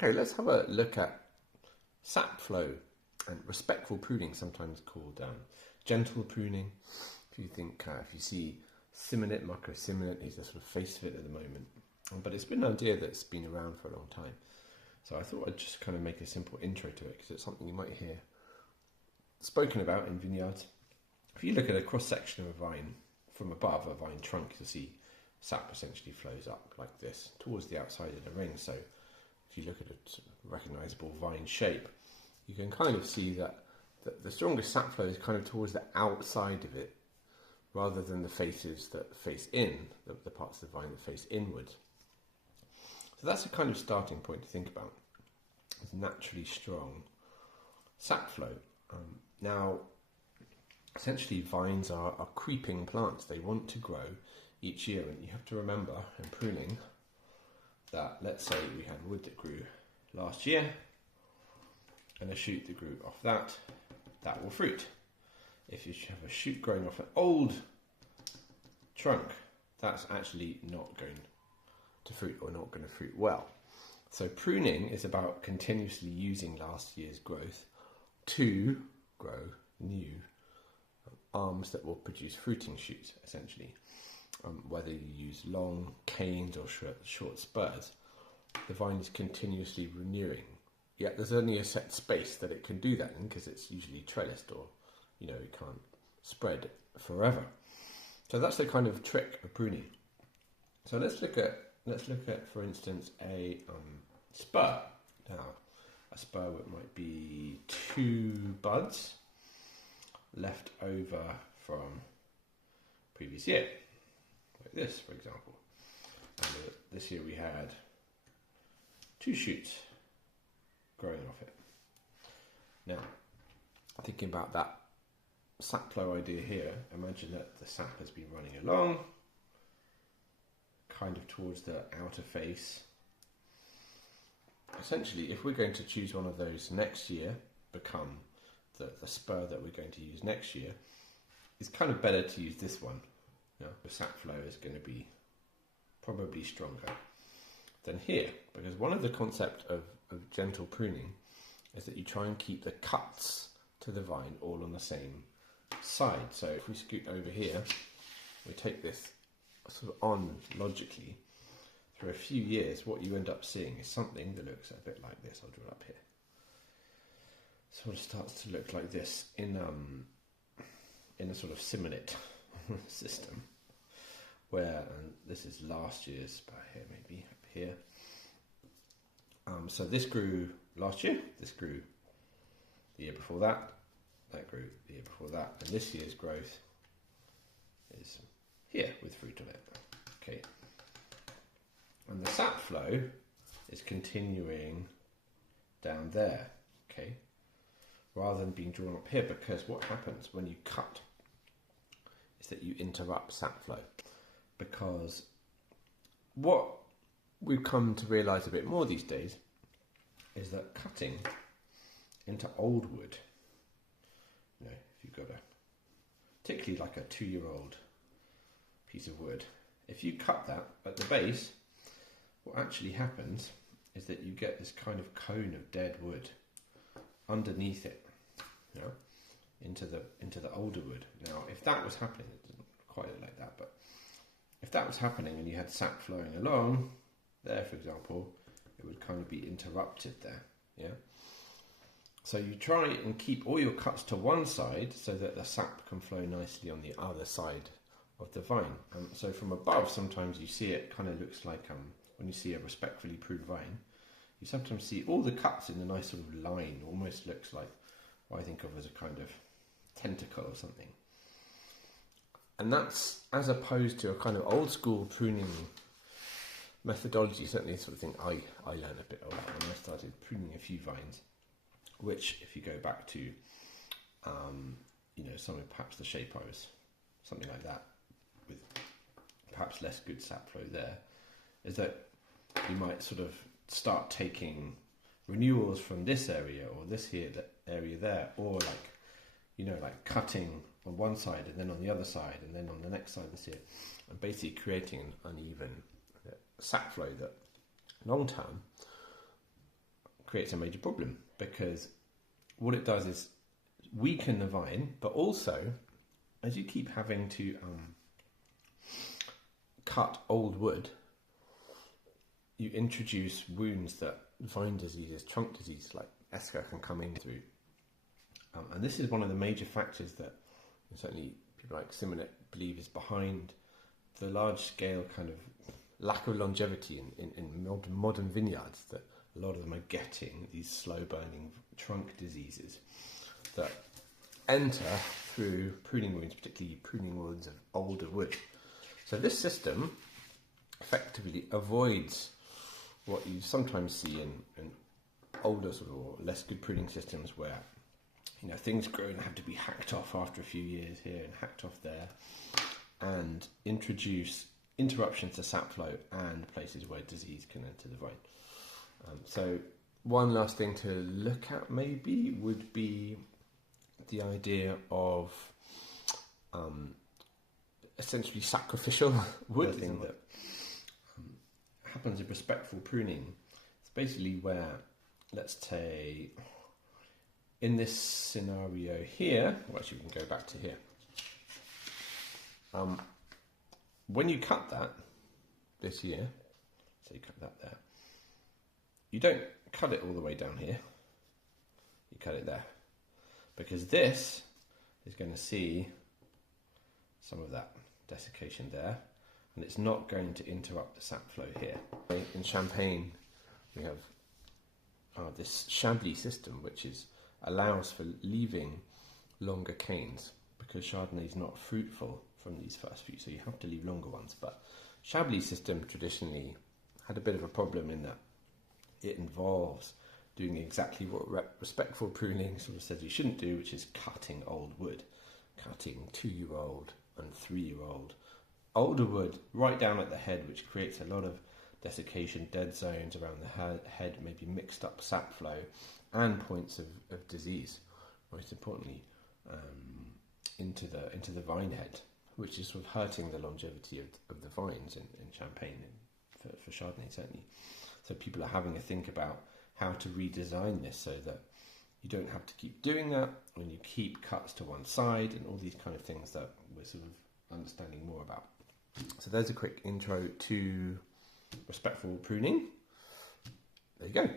Okay, let's have a look at sap flow and respectful pruning, sometimes called gentle pruning. If you see Simonite, Marco Simonite, he's the sort of face of it at the moment. But it's been an idea that's been around for a long time. So I thought I'd just kind of make a simple intro to it because it's something you might hear spoken about in vineyards. If you look at a cross-section of a vine from above, a vine trunk, you'll see sap essentially flows up like this towards the outside of the ring. So if you look at a sort of recognisable vine shape, you can kind of see that the strongest sap flow is kind of towards the outside of it rather than the faces that face in, the parts of the vine that face inwards. So that's a kind of starting point to think about. It's naturally strong sap flow. Now, essentially vines are creeping plants. They want to grow each year, and you have to remember in pruning that, let's say we had wood that grew last year and a shoot that grew off that will fruit. If you have a shoot growing off an old trunk, that's actually not going to fruit or not going to fruit well. So pruning is about continuously using last year's growth to grow new arms that will produce fruiting shoots, essentially. Whether you use long canes or short spurs, the vine is continuously renewing. Yet there's only a set space that it can do that in because it's usually trellised, or it can't spread forever. So that's the kind of trick of pruning. So let's look at for instance a spur. Now a spur might be 2 buds left over from previous year, like this for example. And this year we had 2 shoots growing off it. Now, thinking about that sap flow idea here, imagine that the sap has been running along, kind of towards the outer face. Essentially, if we're going to choose one of those next year, become the spur that we're going to use next year, it's kind of better to use this one. The sap flow is going to be probably stronger than here, because one of the concepts of gentle pruning is that you try and keep the cuts to the vine all on the same side. So if we scoot over here, we take this sort of on logically through a few years, what you end up seeing is something that looks a bit like this. I'll draw it up here. Sort of starts to look like this in a sort of Simonite system, where, and this is last year's, about here maybe, up here. So this grew last year, this grew the year before that grew the year before that, and this year's growth is here with fruit on it. Okay. And the sap flow is continuing down there, okay, rather than being drawn up here, because what happens when you cut is that you interrupt sap flow. Because what we've come to realise a bit more these days is that cutting into old wood, if you've got particularly like a 2-year-old piece of wood, if you cut that at the base, what actually happens is that you get this kind of cone of dead wood underneath it, into the older wood. Now, if that was happening, it doesn't quite look like that, but if that was happening and you had sap flowing along there, for example, it would kind of be interrupted there. So you try and keep all your cuts to one side so that the sap can flow nicely on the other side of the vine. So from above, sometimes you see it kind of looks like when you see a respectfully pruned vine, you sometimes see all the cuts in a nice sort of line, almost looks like what I think of as a kind of tentacle or something. And that's as opposed to a kind of old school pruning methodology, certainly the sort of thing I learned a bit of that when I started pruning a few vines, which if you go back to, some of perhaps the shape I was, something like that, with perhaps less good sap flow there, is that you might sort of start taking renewals from this area or this here, that area there, or like cutting on one side and then on the other side and then on the next side this here, and basically creating an uneven sap flow that long term creates a major problem, because what it does is weaken the vine, but also as you keep having to cut old wood, you introduce wounds that vine diseases, trunk disease like eschar can come in through. And this is one of the major factors that certainly people like Simonet believe is behind the large scale kind of lack of longevity in modern vineyards, that a lot of them are getting these slow burning trunk diseases that enter through pruning wounds, particularly pruning wounds of older wood. So this system effectively avoids what you sometimes see in older sort of or less good pruning systems, where things grow and have to be hacked off after a few years here and hacked off there, and introduce interruptions to sap flow and places where disease can enter the vine. So one last thing to look at maybe would be the idea of essentially sacrificial wood. The thing that happens in respectful pruning, it's basically where, let's say, in this scenario here, well, actually we can go back to here. When you cut that this year, so you cut that there, you don't cut it all the way down here, you cut it there, because this is going to see some of that desiccation there, and it's not going to interrupt the sap flow here. In Champagne we have this Chablis system, which allows for leaving longer canes, because Chardonnay is not fruitful from these first few, so you have to leave longer ones. But Chablis system traditionally had a bit of a problem in that it involves doing exactly what respectful pruning sort of says you shouldn't do, which is cutting old wood, cutting 2-year-old and 3-year-old older wood right down at the head, which creates a lot of desiccation, dead zones around the head, maybe mixed up sap flow and points of disease, most importantly, into the vine head, which is sort of hurting the longevity of the vines in Champagne and for Chardonnay certainly. So people are having to think about how to redesign this so that you don't have to keep doing that when you keep cuts to one side and all these kind of things that we're sort of understanding more about. So there's a quick intro to respectful pruning. There you go.